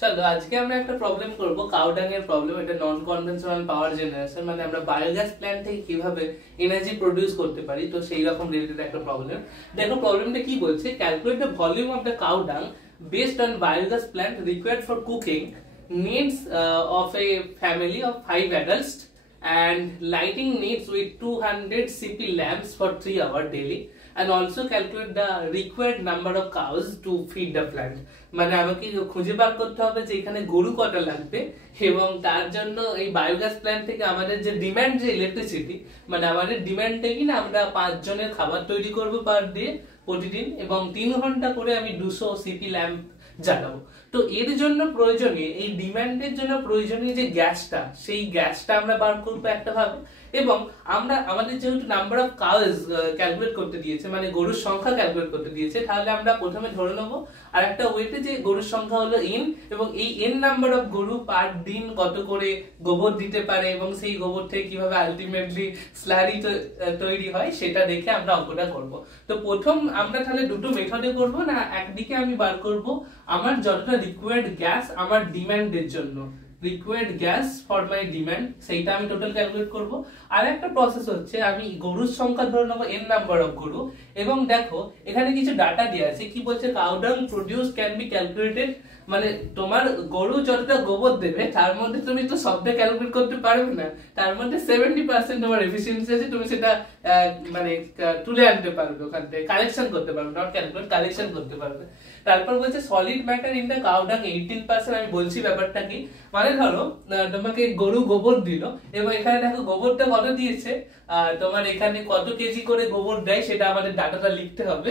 চলো আজকে আমরা একটা প্রবলেম করব কাউডাং এর প্রবলেম। এটা নন কনভেনশনাল পাওয়ার জেনারেশন, মানে আমরা বায়োগ্যাস প্ল্যান্ট থেকে কিভাবে এনার্জি প্রোডিউস করতে পারি, তো সেই রকম রিলেটেড একটা প্রবলেম। দেখো প্রবলেমটা কি বলছে, calculate the volume of the cow dung based on biogas plant required for cooking needs of a family of 5 adults and lighting needs with 200 cp lamps for 3 hours daily, and also calculate the required number of cows to feed the plant। মানে আমাকে খুঁজে বার করতে হবে যে এখানে গরু কটা লাগবে, এবং তার জন্য এই বায়োগ্যাস প্ল্যান্ট থেকে আমাদের যে ডিমান্ড, যে ইলেকট্রিসিটি, মানে আমাদের ডিমান্ডটাই না আমরা 5 জনের খাবার তৈরি করব পার ডে প্রতিদিন, এবং 3 ঘন্টা করে আমি 200 সিপি ল্যাম্প জ্বালাবো। তো এর জন্য প্রয়োজনীয়, এই ডিমান্ডের জন্য প্রয়োজনীয় যে গ্যাসটা, সেই গ্যাসটা আমরা বার করবো একটা ভাবে। এবং আমরা আমাদের যেহেতু নাম্বার অফ কাউজ ক্যালকুলেট করতে দিয়েছে, মানে গরুর সংখ্যা ক্যালকুলেট করতে দিয়েছে, তাহলে আমরা প্রথমে ধরে নেবো আর একটা ওয়েতে যে গরুর সংখ্যা হলো n, এবং এই n নাম্বার অফ গরু পার দিন কত করে গোবর দিতে পারে, এবং সেই গোবর থেকে কিভাবে আলটিমেটলি স্লারি তৈরি হয় সেটা দেখে আমরা অঙ্কটা করব। তো প্রথম আমরা তাহলে দুটো মেথডে করব না, একদিকে আমি বার করব আমার যতটা রিকোয়ার্ড গ্যাস আমার ডিমান্ডের জন্য, required gas for my demand, সেইটা আমি টোটাল ক্যালকুলেট করব। আর একটা প্রসেস হচ্ছে আমি গরুর সংখ্যা ধরে নেবো n নাম্বার অফ গরু, এবং দেখো এখানে কিছু ডাটা দেওয়া আছে। কি বলছে, cow dung produce can be calculated, মানে তোমার গরু যতটা গোবর দেবে তার মধ্যে তুমি তো সবটা ক্যালকুলেট করতে পারবে না, তার মধ্যে 70% তোমার এফিসিয়েন্সি আছে, তুমি সেটা মানে তুলে আনতে পারবে, ওখান থেকে কালেকশন করতে পারবে, নট ক্যালকুলেট, কালেকশন করতে পারবে। তারপর বলছে solid matter in the cow dung 18%। আমি বলছি ব্যাপারটা কি, মানে ধরো তোমাকে গরু গোবর দিল, এবং এখানে দেখো গোবরটা কত দিয়েছে, তোমার এখানে কত কেজি করে গোবর দেয় সেটা আমাদের ডাটাটা লিখতে হবে।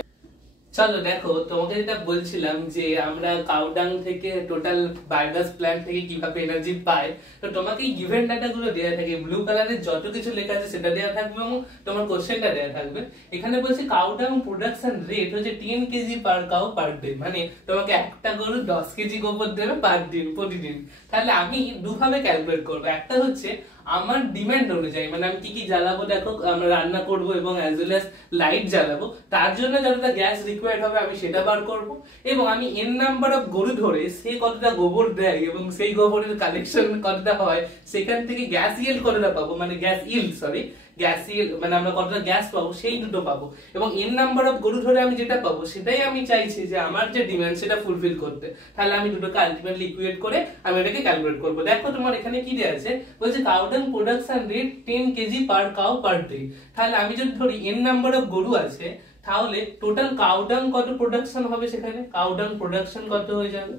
চলো দেখো তোমাকে যেটা বলছিলাম যে আমরা কাউডাং থেকে টোটাল বায়োগ্যাস প্ল্যান্ট থেকে কিভাবে এনার্জি পাই, তো তোমাকে গিভেন ডাটা গুলো দেওয়া থাকে, ব্লু কালারের যত কিছু লেখা আছে সেটা দেওয়া থাকবে এবং তোমার কোশ্চেনটা দেওয়া থাকবে। এখানে বলছে কাউডাং প্রোডাকশন রেট হচ্ছে 10 কেজি পার কাউ পার ডে, মানে তোমাকে একটা গরু 10 কেজি গোবর দেবে পার দিন, প্রতিদিন। তাহলে আমি দুভাবে ক্যালকুলেট করবো, একটা হচ্ছে আমার ডিমান্ড অনুযায়ী, মানে আমি কি কি জ্বালাবো, দেখো আমরা রান্না করব এবং অ্যাজ ওয়েল অ্যাজ লাইট জ্বালাবো, তার জন্য যতটা গ্যাস রিকোয়ার্ড হবে আমি সেটা বার করব। এবং আমি n নাম্বার অফ গরু ধরে সে কতটা গোবর দেয় এবং সেই গোবরের কালেকশন কতটা হয়, সেখান থেকে গ্যাস ইয়েল্ড কতটা পাবো, মানে gas yield, sorry gas yield, মানে আমরা কতটা গ্যাস পাবো সেই দুটো পাবো। এবং n নাম্বার অফ গরু ধরে আমি যেটা পাবো সেটাই আমি চাইছি যে আমার যে ডিমান্ড সেটা ফুলফিল করতে, তাহলে আমি দুটোকে আলটিমেটলি ইকুয়েট করে আমি এটাকে ক্যালকুলেট করব। দেখো তোমার এখানে কি দেওয়া আছে, বলছে কাউডাং প্রোডাকশন রেট 10 কেজি পার কাউ পার ডে। তাহলে আমি যদি ধরি n নাম্বার অফ গরু আছে, তাহলে টোটাল কাউডাং কত প্রোডাকশন হবে, সেখানে কাউডাং প্রোডাকশন কত হয়ে যাবে,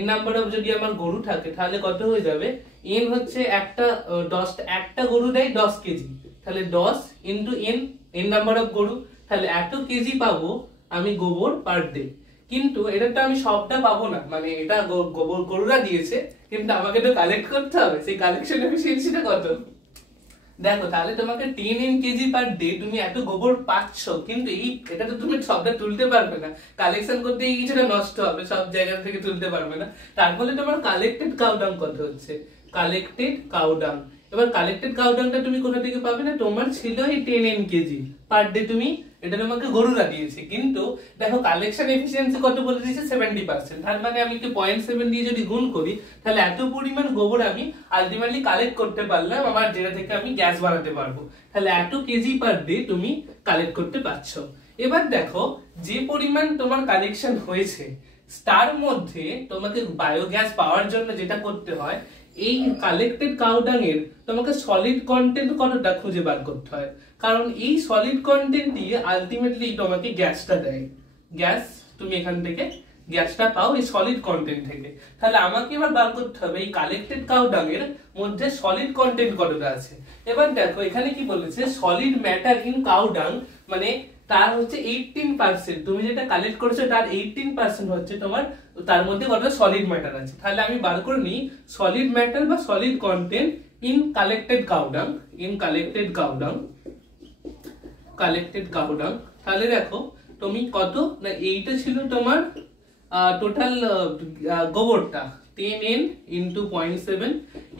n নাম্বার অফ যদি আমার গরু থাকে তাহলে কত হয়ে যাবে, n হচ্ছে একটা গরু দেয় 10 কেজি, তাহলে 10 ইনটু n নাম্বার অফ গরু, তাহলে এত কেজি পাবো আমি গোবর পার ডে। কিন্তু এটা তো আমি সবটা পাবো না, মানে এটা গোবর গরুরা দিয়েছে, কিন্তু আমাকে তো কালেক্ট করতে হবে, সেই কালেকশন এফিসিয়েন্সিটা কত। দেখো তাহলে তোমাকে 10 কেজি পার ডে তুমি এত গোবর পাচ্ছ, কিন্তু এটা তো তুমি সবটা তুলতে পারবে না, কালেকশন করতে গিয়ে কিছুটা নষ্ট হবে, সব জায়গা থেকে তুলতে পারবে না। তারপরে তোমার কালেক্টেড কাউডাং কত হচ্ছে, কালেক্টেড কাউডাং। এবার কালেক্টেড কাউডাংটা তুমি কোথা থেকে পাবে, না তোমার ছিল এই 10 কেজি পার ডে, তুমি এটা তোমাকে গরুরা দিয়েছে, কিন্তু দেখো কালেকশন এফিসিয়েন্সি কত বলে দিয়েছে 70%, তার মানে আমি 0.7 দিয়ে যদি গুণ করি, তাহলে এত পরিমাণ গোবর আমি আলটিমেটলি কালেক্ট করতে পারলাম, আমার যেটা থেকে আমি গ্যাস বানাতে পারবো। তাহলে এত কেজি পার ডে তুমি কালেক্ট করতে পারছো। এবার দেখো যে পরিমাণ তোমার কালেকশন হয়েছে, তার মধ্যে তোমাকে বায়োগ্যাস পাওয়ার জন্য যেটা করতে হয়, এই কালেক্টেড কাউডাং এর তোমাকে সলিড কন্টেন্ট কতটা খুঁজে বার করতে হয়, কারণ এই সলিড কন্টেন্ট দিয়ে আলটিমেটলি তোমাকে গ্যাসটা দেয়, গ্যাস তুমি এখান থেকে গ্যাসটা পাও এই সলিড কন্টেন্ট থেকে। তাহলে আমাকে এবার বার করতে হবে এই কালেক্টেড কাউডাং এর মধ্যে সলিড কন্টেন্ট কতটা আছে। এবার দেখো এখানে কি বলেছে, সলিড ম্যাটার ইন কাউডাং, মানে তার হচ্ছে 18%, তুমি যেটা কালেক্ট করেছো তার 18% হচ্ছে তোমার, তার মধ্যে কতটা সলিড ম্যাটার আছে। তাহলে আমি বার করে নিই সলিড ম্যাটার বা solid contained in collected cow dung, collected cow dung. তাহলে দেখো তুমি কত, না এইটা ছিল তোমার টোটাল গোবরটা 10n ইন্টু 0.7,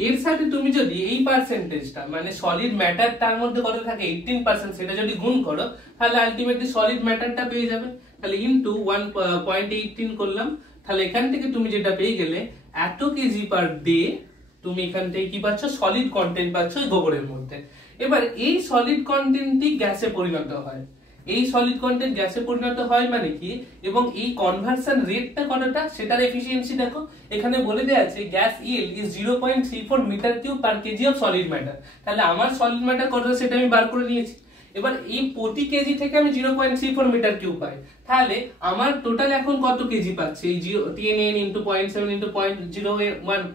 এর সাথে তুমি যদি এই পার্সেন্টেজটা, মানে সলিড ম্যাটার তার মধ্যে কত থাকে 18%, সেটা যদি গুণ করো, তাহলে আলটিমেটলি সলিড ম্যাটারটা পেয়ে যাবে। তাহলে ইন্টু 1.18 করলাম, তাহলে এখান থেকে তুমি যেটা পেয়ে গেলে এত কেজি পার ডে তুমি এখান থেকে কি পাচ্ছ, সলিড কন্টেন্ট পাচ্ছ গোবরের মধ্যে। এবার এই সলিড কন্টেন্টই গ্যাসে পরিণত হয়, এই সলিড কন্টেন্ট গ্যাসে পরিণত হয় মানে কি, এবং এই কনভার্সন রেটটা কতটা সেটার এফিসিয়েন্সি দেখো, এখানে বলে দেয়া আছে gas yield is 0.34 metre cube per KG of solid matter. তাহলে আমার সলিড ম্যাটার কতটা সেটা আমি বার করে নিয়েছি। এবার এই প্রতি কেজি থেকে আমি 0.34 মিটার কিউব পাই, তাহলে আমার টোটাল এখন কত কেজি পাচ্ছি, এই 10n * 0.7 *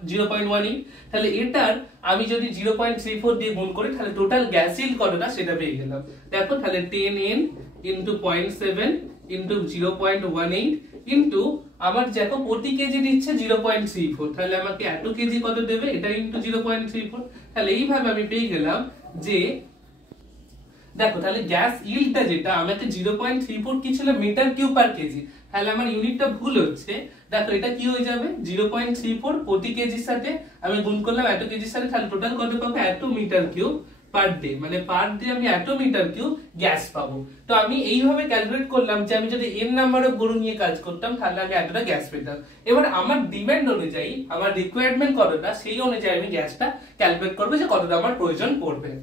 0.18, তাহলে এটার আমি যদি 0.34 দিয়ে গুণ করি তাহলে টোটাল গ্যাস yield কতটা সেটা পেয়ে গেলাম। দেখো তাহলে 10n * 0.7 * 0.18 ইনটু আমার দেখো প্রতি কেজি দিচ্ছে 0.34, তাহলে আমাকে এত কেজি কত দেবে, এটা ইনটু 0.34। তাহলে এইভাবে আমি পেয়ে গেলাম যে দেখো তাহলে গ্যাস ইল্ডটা যেটা আমাকে 0.34 কি ছিল, মিটার কিউব পার কেজি, তাহলে আমার ইউনিটটা ভুল হচ্ছে। দেখো এটা কি হয়ে যাবে, 0.34 প্রতি কেজির সাথে আমি গুণ করলাম এত কেজির সাথে, তাহলে টোটাল কত পাবো, এত মিটার কিউব পার ডে, মানে পার ডে আমি এত মিটার কিউব গ্যাস পাবো। তো আমি এইভাবে ক্যালকুলেট করলাম যে আমি যদি n নাম্বার অফ গরু নিয়ে কাজ করতাম তাহলে আমি এতটা গ্যাস পেতাম। এবার আমার ডিমান্ড অনুযায়ী, আমার রিকোয়ারমেন্ট কতটা, সেই অনুযায়ী আমি গ্যাসটা ক্যালকুলেট করবো যে কতটা আমার প্রয়োজন পড়বে।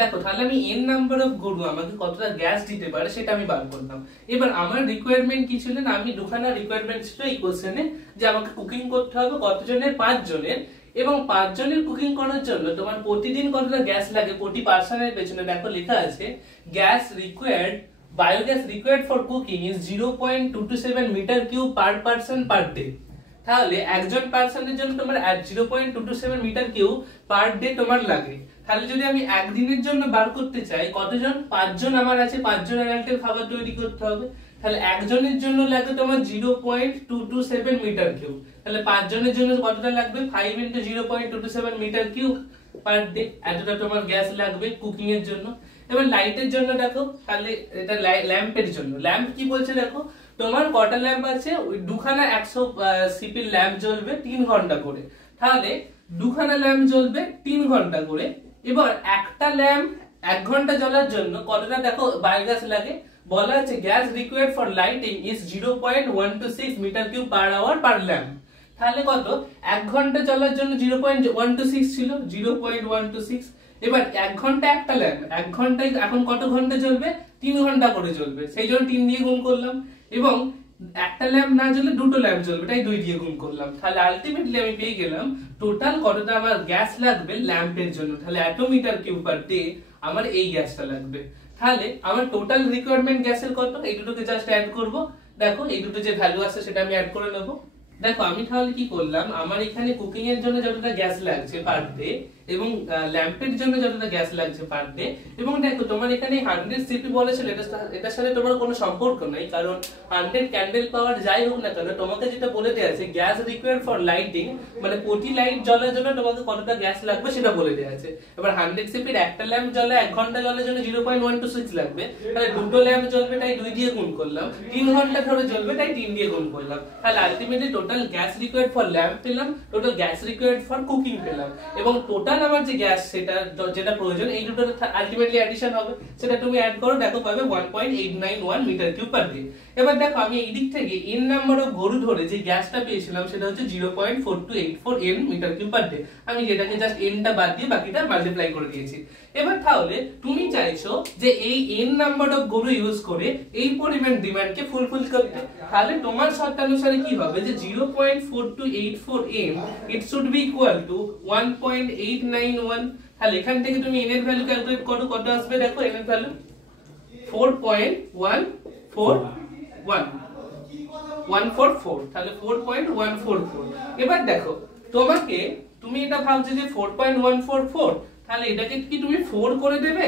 দেখো তাহলে আমি n নাম্বার অফ গরু আমাকে কতটা গ্যাস দিতে পারে সেটা আমি বার করলাম। এবার আমার রিকোয়ারমেন্ট কি ছিল না, আমি দুখানা রিকোয়ারমেন্ট ছিল এই কোশ্চেনে, যে আমাকে কুকিং করতে হবে কতজনের, 5 জনের, এবং 5 জনের কুকিং করার জন্য তোমার প্রতিদিন কতটা গ্যাস লাগে প্রতি পার্সনের পেছনে। দেখো লেখা আছে gas required, biogas required for cooking is 0.227 metre cube per person per day. তাহলে একজন পার্সনের জন্য তোমার 0.227 মিটার কিউব পার ডে তোমার লাগে। তাহলে যদি আমি একদিনের জন্য বার করতে চাই কতজন, 5 জন আমার আছে, 5 জন অ্যাডাল্টের খাবার তৈরি করতে হবে, তাহলে একজনের জন্য লাগবে তোমার 0.227 মিটার কিউব। তাহলে 5 জনের জন্য কতটা লাগবে, 5 * 0.227 মিটার কিউব পার ডে, এতটা তোমার গ্যাস লাগবে কুকিং এর জন্য। এবার লাইটের জন্য দেখো, তাহলে এটা ল্যাম্পের জন্য, ল্যাম্প কি বলছে দেখো, তোমার কটা ল্যাম্প আছে, ওই দুখানা 100 সিপির ল্যাম্প জ্বলবে 3 ঘন্টা করে, তাহলে দুখানা ল্যাম্প জ্বলবে 3 ঘন্টা করে। এবার একটা ল্যাম্প 1 ঘন্টা জ্বলার জন্য কতটা দেখো বায়োগ্যাস লাগে, বলা আছে gas required for lighting is 0.126 metre cube per hour per lamp. তাহলে কত, 1 ঘন্টা জ্বলার জন্য 0.126 ছিল, 0.126। এবার 1 ঘন্টা একটা ল্যাম্প, 1 ঘন্টায় এখন কত ঘন্টা জ্বলবে, 3 ঘন্টা করে জ্বলবে, সেই জন্য 3 দিয়ে গুণ করলাম। এবং একটা ল্যাম্প না জ্বলে দুটো ল্যাম্প জ্বলবে, তাই 2 দিয়ে গুণ করলাম। তাহলে আলটিমেটলি আমি পেয়ে গেলাম টোটাল কতটা আমার গ্যাস লাগবে ল্যাম্পের জন্য, তাহলে এত মিটার কিউব পার ডে আমার এই গ্যাসটা লাগবে। তাহলে আমার টোটাল রিকোয়ারমেন্ট গ্যাসের কত, এই দুটোকে জাস্ট অ্যাড করব। দেখো এই দুটো যে ভ্যালু আছে সেটা আমি অ্যাড করে নেব। দেখো আমি তাহলে কি করলাম, আমার এখানে কুকিং এর জন্য যতটা গ্যাস লাগছে পার ডে, এবং ল্যাম্পের জন্য যতটা গ্যাস লাগছে পার ডে, এবং দেখো তোমার এখানে 100 সিপি বলেছিল, এটার সাথে তোমার কোনো সম্পর্ক নাই, কারণ 100 ক্যান্ডেল পাওয়ার যাই হোক না কেন তোমাকে যেটা বলে দেয়া আছে গ্যাস রিকোয়ার্ড ফর লাইটিং, মানে প্রতি লাইট জ্বলার জন্য তোমাকে কতটা গ্যাস লাগবে সেটা বলে দেয়া আছে। এবার 100 সিপির একটা ল্যাম্প জ্বলে 1 ঘন্টা জ্বলার জন্য 0.126 লাগবে, তাহলে দুটো ল্যাম্প জ্বলবে তাই 2 দিয়ে গুণ করলাম, 3 ঘন্টা ধরে জ্বলবে তাই 3 দিয়ে গুণ করলাম। তাহলে ultimately total gas required for lamp পেলাম, total gas required for cooking পেলাম, এবং টোটাল আমার যে গ্যাস সেটা যেটা প্রয়োজন এই দুটোর আলটিমেটলি অ্যাডিশন হবে, সেটা তুমি অ্যাড করো, দেখো পাবে 1.891 মিটার কিউব পার ডে। এবার দেখো আমি এই দিক থেকে n নাম্বার অফ গরু ধরে যে গ্যাসটা পেয়েছিলাম সেটা হচ্ছে 0.4284 n metre cube per day, আমি যেটাকে জাস্ট n টা বাদ দিয়ে বাকিটা মাল্টিপ্লাই করে দিয়েছি। এবার তাহলে তুমি চাইছো যে এই n নাম্বার অফ গরু ইউজ করে এই পরিমাণ ডিমান্ডকে ফুলফিল করতে, তাহলে তোমার শর্তানুসারে কি হবে যে 0.4284 n it should be equal to 1.891। তাহলে এখান থেকে তুমি n এর ভ্যালু ক্যালকুলেট করো, কত আসবে দেখো n এর ভ্যালু 4.144, তাহলে 4.144। এবার দেখো তোমাকে, তুমি এটা ভাবছো যে 4.144, তাহলে এটাকে কি তুমি 4 করে দেবে,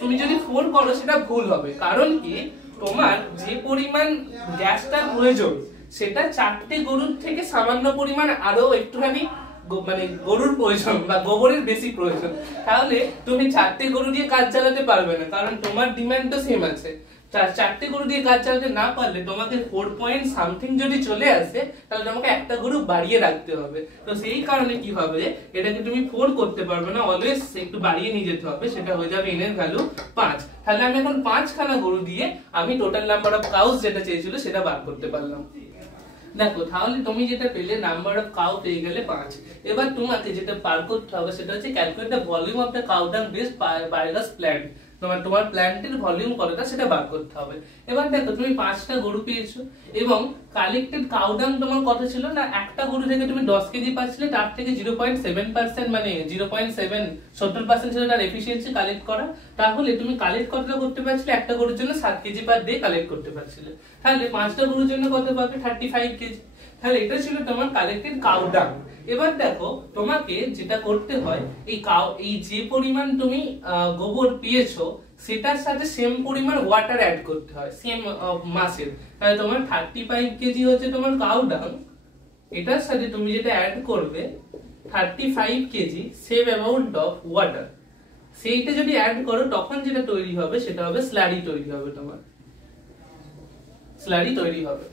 তুমি যদি 4 করো সেটা ভুল হবে, কারণ কি তোমার যে পরিমাণ গ্যাসটার প্রয়োজন সেটা 4টে গরুর থেকে সামান্য পরিমাণ আরো একটুখানি মানে গরুর প্রয়োজন বা গোবরের বেশি প্রয়োজন, তাহলে তুমি 4টে গরু দিয়ে কাজ চালাতে পারবে না, কারণ তোমার ডিমান্ড তো সেম আছে। চারটে গরু দিয়ে কাজ চালাতে না পারলে তোমাকে 4 পয়েন্ট সামথিং যদি চলে আসে তাহলে তোমাকে একটা গরু বাড়িয়ে রাখতে হবে। তো সেই কারণে কি হবে, এটাকে তুমি 4 করতে পারবে না, অলওয়েজ একটু বাড়িয়ে নিয়ে যেতে হবে, সেটা হয়ে যাবে n এর ভ্যালু 5। তাহলে আমি এখন 5 খানা গরু দিয়ে আমি টোটাল নাম্বার অফ কাউস যেটা চেয়েছিল সেটা বার করতে পারলাম। দেখো তাহলে তুমি যেটা পেলে নাম্বার অফ কাউ পেয়ে গেলে 5। এবার তোমাকে যেটা বার করতে হবে সেটা হচ্ছে calculate the volume of the cow ডাং বেসড বায়োগ্যাস প্ল্যান্ট। তোমার প্ল্যান্টের ভলিউম কতটা সেটা বার করতে হবে। এবার দেখো তুমি 5টা গরু পেয়েছো এবং কালেক্টেড কাউ ডাং তোমার কত ছিল না, একটা গরু থেকে তুমি 10 কেজি পাচ্ছিলে, তার থেকে 0.7% মানে 0.7 70% ছিল তার এফিশিয়েন্সি কালেক্ট করা। তাহলে তুমি কালেক্ট কতটা করতে পারছিলে, একটা গরুর জন্য 7 কেজি পার ডে কালেক্ট করতে পারছিলে। তাহলে 5টা গরুর জন্য কত পাবে, 35 কেজি। তাহলে এটা ছিল তোমার কালেক্টেড কাউ ডাং। এবার দেখো তোমাকে যেটা করতে হয়, এই যে পরিমাণ তুমি গোবর পেয়েছো সেটার সাথে সেম পরিমাণ ওয়াটার অ্যাড করতে হয়, সেম মাসের। তাহলে তোমার 35 কেজি হচ্ছে তোমার কাউ ডাং, এটার সাথে তুমি যেটা অ্যাড করবে 35 KG same amount of water, সেইটা যদি অ্যাড করো তখন যেটা তৈরি হবে সেটা হবে স্লারি তৈরি হবে, তোমার স্লারি তৈরি হবে।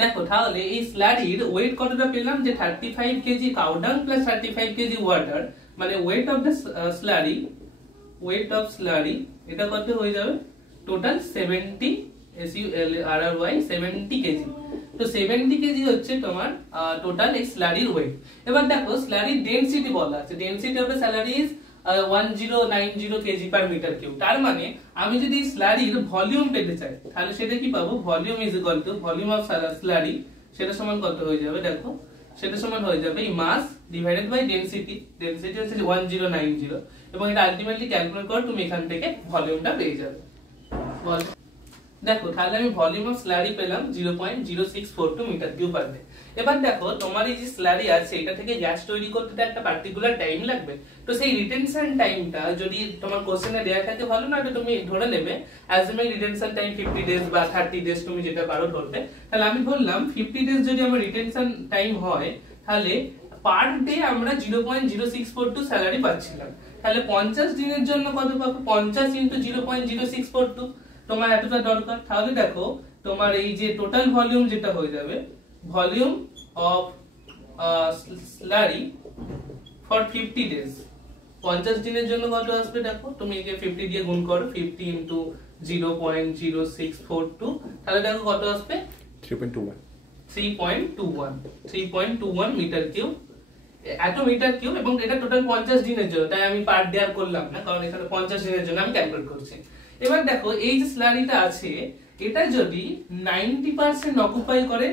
দেখো তাহলে এই স্লারির ওয়েট কতটা পেলাম, যে 35 কেজি কাউ ডাং প্লাস 35 কেজি ওয়াটার, মানে weight of the slurry, weight of slurry এটা কত হয়ে যাবে, টোটাল 70 SULRRY 70 কেজি। তো 70 কেজি হচ্ছে তোমার টোটাল এই স্লারির ওয়েট। এবার দেখো স্লারির ডেনসিটি বলা আছে, density of the slurry is 1090 KG per metre cube. তার মানে আমি যদি স্লারির ভলিউম পেতে চাই তাহলে সেটা কি পাবো, volume is equal to volume of slurry, সেটা সমান কত হয়ে যাবে, দেখো সেটা সমান হয়ে যাবে এই মাস ডিভাইডেড বাই ডেনসিটি, ডেনসিটি হচ্ছে 1090 এবং এটা আলটিমেটলি ক্যালকুলেট করে তুমি এখান থেকে ভলিউমটা পেয়ে যাবে। দেখো তাহলে আমি ভলিউম অফ স্লারি পেলাম 0.0642 মিটার কিউব পার ডে। এবার দেখো তোমার এই যে স্লারি আছে এটা থেকে গ্যাস তৈরি করতে তো একটা পার্টিকুলার টাইম লাগবে। তো সেই রিটেনশন টাইমটা যদি তোমার কোশ্চেনে দেয়া থাকে ভালো না, তুমি ধরে নেবে অ্যাজিউমিং রিটেনশন টাইম 50 ডেজ বা 30 ডেজ, তুমি যেটা পারো ধরতে। তাহলে আমি বললাম 50 ডেজ যদি আমার রিটেনশন টাইম হয় তাহলে পার ডে আমরা 0.0642 স্যালারি পাচ্ছিলাম। তাহলে 50 দিনের জন্য কত পাবো, 50 ইনটু 0.0642, তোমার এতটা দরকার। তাহলে দেখো তোমার এই যে টোটাল ভলিউম যেটা হয়ে যাবে, volume of slurry for 50 days, 50 দিনের জন্য কত আসবে, দেখো তুমি একে 50 দিয়ে গুণ করো, 50 ইনটু 0.0642, তাহলে দেখো কত আসবে 3.21 মিটার কিউব, এত মিটার কিউব। এবং এটা টোটাল 50 দিনের জন্য, তাই আমি পার ডে আর করলাম না, কারণ এখানে 50 দিনের জন্য আমি ক্যালকুলেট করছি। এবার দেখো এই যে স্লারিটা আছে এটা যদি 90% অকুপাই করে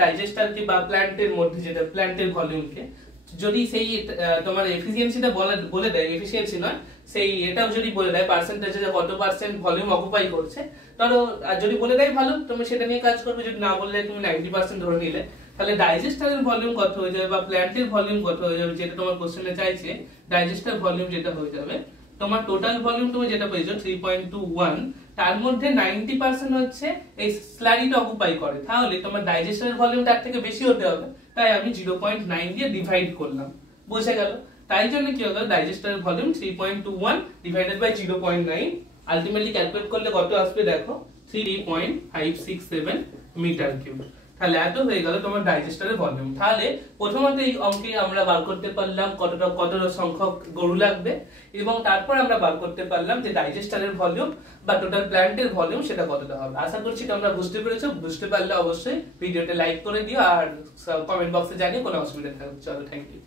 ডাইজেস্টারকে বা প্ল্যান্টের মধ্যে, যেটা প্ল্যান্টের ভলিউমকে, যদি সেই তোমার এফিসিয়েন্সিটা বলে দেয়, এফিসিয়েন্সি নয় সেই এটাও যদি বলে দেয় পার্সেন্টেজে কত পার্সেন্ট ভলিউম অকুপাই করছে, ধরো যদি বলে দেয় ভালো, তুমি সেটা নিয়ে কাজ করবে। যদি না বলে দেয় তুমি 90% ধরে নিলে, তাহলে ডাইজেস্টারের ভলিউম কত হয়ে যাবে বা প্ল্যান্টের ভলিউম কত হয়ে যাবে, যেটা তোমার কোশ্চেনে চাইছে ডাইজেস্টার ভলিউম যেটা হয়ে যাবে, তোমার টোটাল ভলিউম তুমি যেটা পেয়েছো 3.21, তার মধ্যে 90% হচ্ছে এই স্লারিটা অকুপাই করে, তাহলে তোমার ডাইজেস্টারের ভলিউম তার থেকে বেশি হতে হবে। তাই আমি 0.9 দিয়ে ডিভাইড করলাম, বুঝে গেল? তাই জন্য কি হলো, ডাইজেস্টারের volume 3.21 divided by 0.9, ultimately calculate করলে কত আসবে দেখো 3.567 মিটার কিউব। তাহলে এত হয়ে গেল তোমার ডাইজেস্টারের ভলিউম। তাহলে প্রথমত এই অঙ্কে আমরা বার করতে পারলাম কত সংখ্যক গরু লাগবে, এবং তারপর আমরা বার করতে পারলাম যে ডাইজেস্টারের ভলিউম বা টোটাল প্ল্যান্টের ভলিউম সেটা কতটা হবে। আশা করছি তোমরা বুঝতে পেরেছো। বুঝতে পারলে অবশ্যই ভিডিওটা লাইক করে দিও আর কমেন্ট বক্সে জানিও কোনো অসুবিধা থাকলে। চলো, থ্যাংক ইউ।